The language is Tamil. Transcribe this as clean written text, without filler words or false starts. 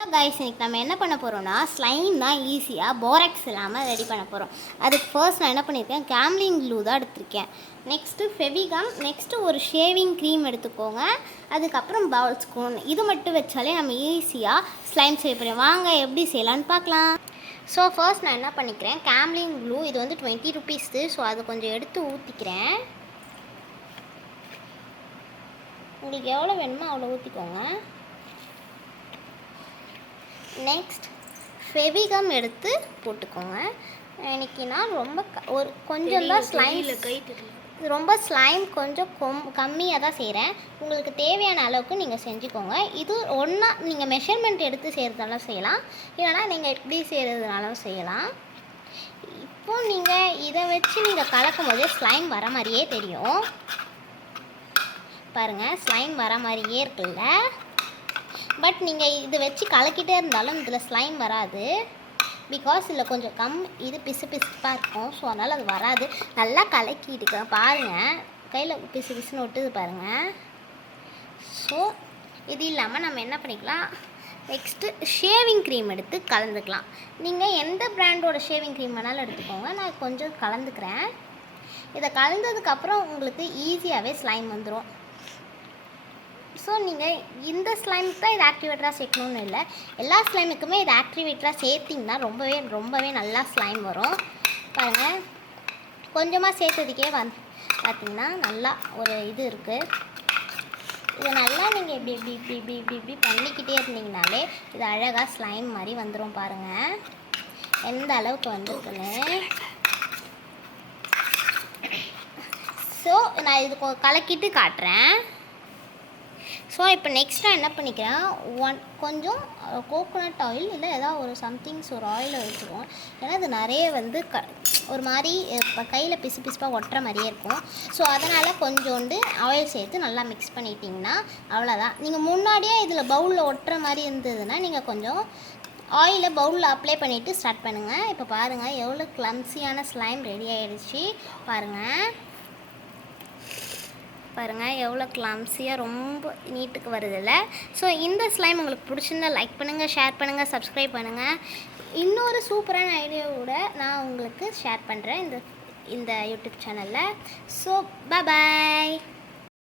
கைஸ் இன்னைக்கு நம்ம என்ன பண்ண போகிறோம்னா ஸ்லைம் தான் ஈஸியாக போராக்ஸ் இல்லாமல் ரெடி பண்ண போகிறோம். அதுக்கு ஃபர்ஸ்ட் நான் என்ன பண்ணியிருக்கேன், கேம்லின் க்ளூ தான் எடுத்திருக்கேன். நெக்ஸ்ட்டு ஃபெவிகம், நெக்ஸ்ட்டு ஒரு ஷேவிங் க்ரீம் எடுத்துக்கோங்க. அதுக்கப்புறம் பவுல் ஸ்பூன், இது மட்டும் வச்சாலே நம்ம ஈஸியாக ஸ்லைம் செய்ய போகிறோம். வாங்க எப்படி செய்யலான்னு பார்க்கலாம். ஸோ ஃபர்ஸ்ட் நான் என்ன பண்ணிக்கிறேன், கேம்லின் க்ளூ இது வந்து 20 ருபீஸ்து. ஸோ அது கொஞ்சம் எடுத்து ஊற்றிக்கிறேன். உங்களுக்கு எவ்வளோ வேணுமோ அவ்வளோ ஊற்றிக்கோங்க. நெக்ஸ்ட் ஃபெவிகம் எடுத்து போட்டுக்கோங்க. இன்றைக்கி நான் ரொம்ப ஒரு கொஞ்சம் தான் ரொம்ப ஸ்லைம் கொஞ்சம் கம்மியாக தான் செய்கிறேன். உங்களுக்கு தேவையான அளவுக்கு நீங்கள் செஞ்சுக்கோங்க. இது ஒன்றா நீங்கள் மெஷர்மெண்ட் எடுத்து செய்கிறதாலும் செய்யலாம், இல்லைனா நீங்கள் எப்படி செய்கிறதுனாலும் செய்யலாம். இப்போது நீங்கள் இதை வச்சு நீங்கள் கலக்கும் போதே ஸ்லைம் வர மாதிரியே தெரியும். பாருங்கள், ஸ்லைம் வர மாதிரியே இருக்குல்ல. பட் நீங்கள் இது வச்சு கலக்கிட்டே இருந்தாலும் இதில் ஸ்லைம் வராது. பிகாஸ் இதில் கொஞ்சம் இது பிசுப்பாக இருக்கும். ஸோ அதனால் அது வராது. நல்லா கலக்கிட்டுக்க பாருங்கள், கையில் பிசுன்னு ஒட்டுது பாருங்கள். ஸோ இது இல்லாமல் நம்ம என்ன பண்ணிக்கலாம், நெக்ஸ்ட்டு ஷேவிங் க்ரீம் எடுத்து கலந்துக்கலாம். நீங்கள் எந்த பிராண்டோட ஷேவிங் க்ரீம் வேணாலும் எடுத்துக்கோங்க. நான் கொஞ்சம் கலந்துக்கிறேன். இதை கலந்ததுக்கப்புறம் உங்களுக்கு ஈஸியாகவே ஸ்லைம் வந்துடும். ஸோ நீங்கள் இந்த ஸ்லைமுக்கு தான் இது ஆக்டிவேட்டராக சேர்க்கணுன்னு இல்லை, எல்லா ஸ்லைமுக்குமே இது ஆக்டிவேட்டராக சேர்த்திங்கன்னா ரொம்பவே நல்லா ஸ்லைம் வரும். பாருங்கள், கொஞ்சமாக சேர்த்ததுக்கே பார்த்திங்கன்னா நல்லா ஒரு இது இருக்குது. இது நல்லா நீங்கள் இப்படி பண்ணிக்கிட்டே இருந்தீங்கனாலே இது அழகாக ஸ்லைம் மாதிரி வந்துடும். பாருங்கள் எந்த அளவுக்கு வந்துருக்குன்னு. ஸோ நான் இது கலக்கிட்டு காட்டுறேன். ஸோ இப்போ நெக்ஸ்ட் நான் என்ன பண்ணிக்கிறேன், கொஞ்சம் கோகோனட் ஆயில் இல்லை ஏதாவது ஒரு சம்திங்ஸ் ஒரு ஆயிலை வச்சுருவோம். ஏன்னா அது நிறைய வந்து ஒரு மாதிரி இப்போ கையில் பிசுப்பாக ஒட்டுற மாதிரியே இருக்கும். ஸோ அதனால் கொஞ்சோண்டு ஆயில் சேர்த்து நல்லா மிக்ஸ் பண்ணிட்டிங்கன்னா அவ்வளோதான். நீங்கள் முன்னாடியே இதில் பவுலில் ஒட்டுற மாதிரி இருந்ததுன்னா நீங்கள் கொஞ்சம் ஆயிலை பவுலில் அப்ளை பண்ணிவிட்டு ஸ்டார்ட் பண்ணுங்கள். இப்போ பாருங்கள் எவ்வளோ கிளம்ஸியான ஸ்லைம் ரெடி ஆகிடுச்சு. பாருங்கள் எவ்வளோ கிளம்ஸியாக ரொம்ப நீட்டுக்கு வருதில்ல. ஸோ இந்த ஸ்லைம் உங்களுக்கு பிடிச்சிருந்தா லைக் பண்ணுங்கள், ஷேர் பண்ணுங்கள், சப்ஸ்கிரைப் பண்ணுங்கள். இன்னொரு சூப்பரான ஐடியாவோட நான் உங்களுக்கு ஷேர் பண்ணுறேன் இந்த யூடியூப் சேனலில். So bye.